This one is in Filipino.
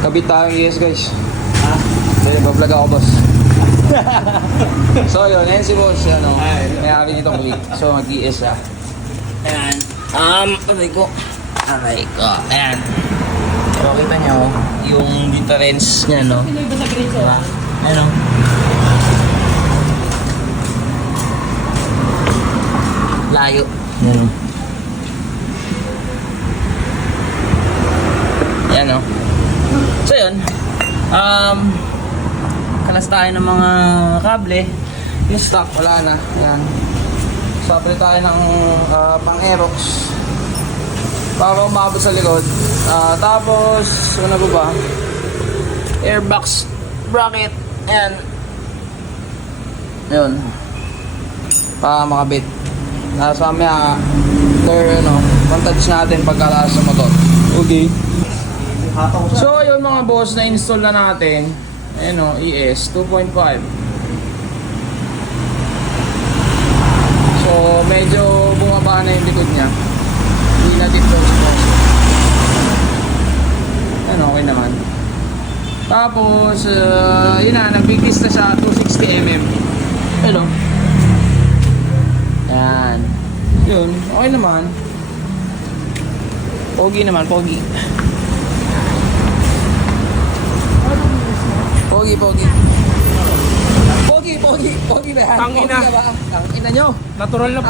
Kabit tayong ES guys. Ha? Bablog ako boss. So yun, yan si boss, ano, may-ari nitong click. So mag-ES siya. Ayan. Aray ko. Ayan. Pero kita nyo, yung difference niya, no? Diba? Ano? Layo. Yan. Yan, no? So yun. Kalas tayo ng mga kable. Yung stock, wala na. Ayan. Sabi tayo ng pang-Aerox para umabot sa likod. Tapos, ano ba? Airbox bracket. Ayan. Yun. Para makabit. Nasa mamaya, montage natin pagkalaas sa motor. Okay. So, yun mga boss, na-install na natin. Ayan o, ES 2.5. So, medyo bumaba na yung likod niya. Hindi natin close. Ano, okay naman. Tapos, yun na, nag-bigis na siya 260mm. Ano? Yan. Yun, okay naman. Pogi naman, pogi. Pogi. Pogi na yan. Tangina. Tangina nyo. Natural na